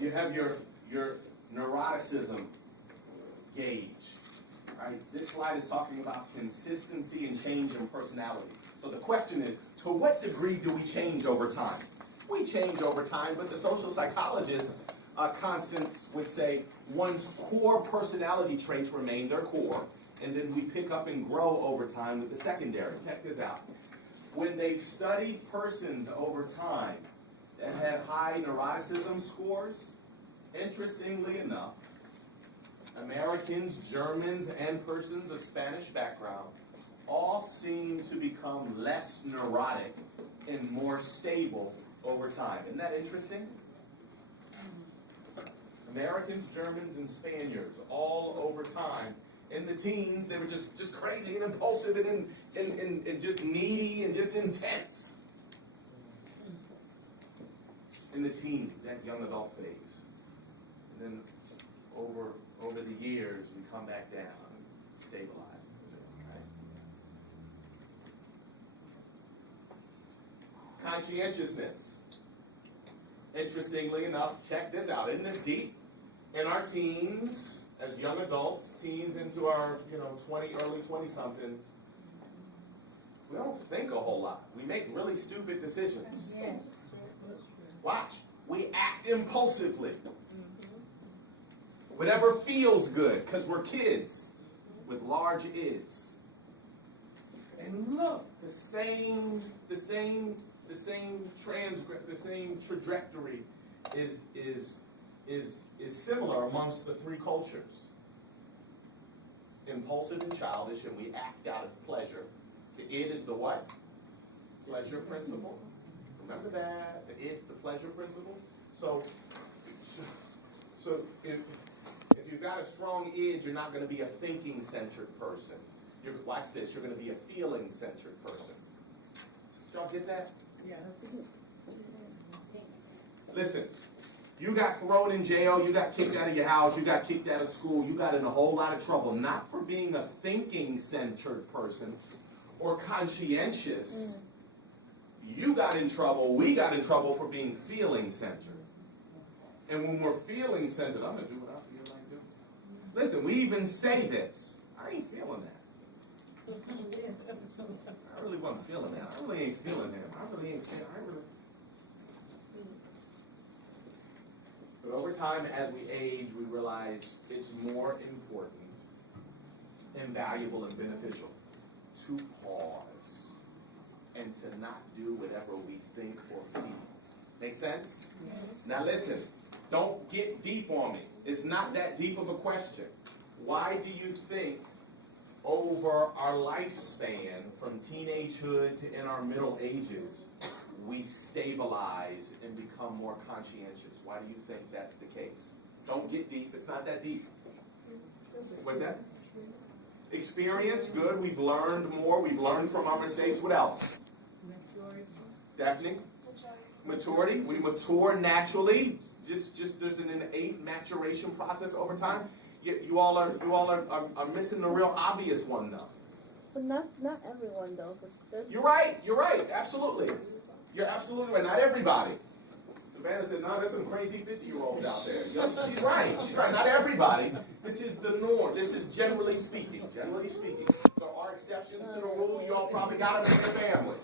you have your neuroticism gauge. Right? This slide is talking about consistency and change in personality. So the question is, to what degree do we change over time? We change over time, but the social psychologist Constance would say one's core personality traits remain their core, and then we pick up and grow over time with the secondary. Check this out. When they've studied persons over time that had high neuroticism scores, interestingly enough, Americans, Germans, and persons of Spanish background all seem to become less neurotic and more stable over time. Isn't that interesting? Americans, Germans, and Spaniards all over time. In the teens, they were just crazy and impulsive and just needy and just intense. In the teens, that young adult phase. And then over the years, we come back down and stabilize. Right? Conscientiousness. Interestingly enough, check this out. Isn't this deep? In our teens, as young adults, teens into our, 20, early 20-somethings, we don't think a whole lot. We make really stupid decisions. Watch. We act impulsively. Whatever feels good, because we're kids with large ids. And look, the same trajectory is similar amongst the three cultures. Impulsive and childish, and we act out of pleasure. The id is the what? Pleasure principle. Remember that? The id, the pleasure principle. So if you've got a strong id, you're not going to be a thinking-centered person. Watch this. You're going to be a feeling-centered person. Did y'all get that? Yes. Listen, you got thrown in jail, you got kicked out of your house, you got kicked out of school, you got in a whole lot of trouble, not for being a thinking-centered person or conscientious. You got in trouble, we got in trouble for being feeling-centered. And when we're feeling-centered, I'm going to do what I feel like doing. Listen, we even say this. I ain't feeling that. I really wasn't feeling that. I really ain't feeling him. I really ain't feeling. But over time, as we age, we realize it's more important and valuable and beneficial to pause and to not do whatever we think or feel. Make sense? Yes. Now listen, don't get deep on me. It's not that deep of a question. Why do you think over our lifespan, from teenagehood to in our middle ages, we stabilize and become more conscientious? Why do you think that's the case? Don't get deep. It's not that deep. What's that? Experience, good. We've learned more. We've learned from our mistakes. What else? Daphne? Maturity. We mature naturally. Just there's an innate maturation process over time. You all are missing the real obvious one, though. But not everyone, though. You're right. Absolutely. You're absolutely right. Not everybody. Savannah said, no, there's some crazy 50-year-olds out there. She's right. Not everybody. This is the norm. This is generally speaking. Generally speaking. There are exceptions to the rule. You all probably got them in your family.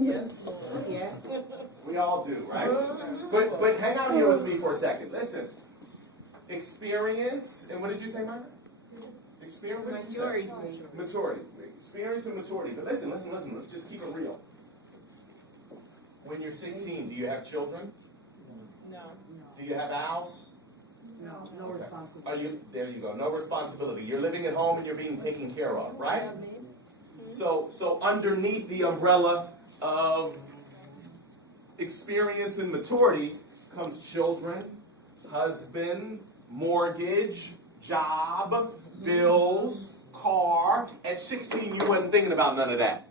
Yes. Yeah. We all do, right? But hang out here with me for a second. Listen. Experience, and what did you say, Myra? Experience? Maturity. Experience and maturity. But listen. Let's just keep it real. When you're 16, do you have children? No. Do you have a house? No responsibility. There you go. No responsibility. You're living at home and you're being taken care of, right? So underneath the umbrella of experience and maturity comes children, husband, mortgage, job, bills, car. At 16, you wasn't thinking about none of that.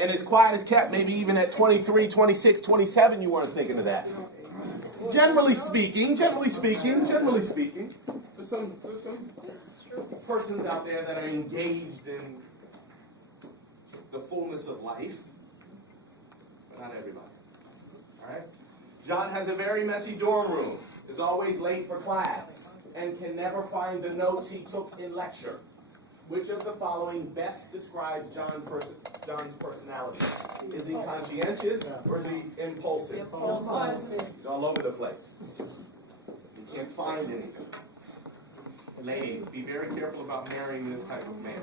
And as quiet as kept, maybe even at 23, 26, 27, you weren't thinking of that. Generally speaking, there's some persons out there that are engaged in the fullness of life, but not everybody. All right? John has a very messy dorm room, is always late for class, and can never find the notes he took in lecture. Which of the following best describes John's personality? Is he conscientious or is he impulsive? He's all over the place. You can't find anything. Ladies, be very careful about marrying this type of man.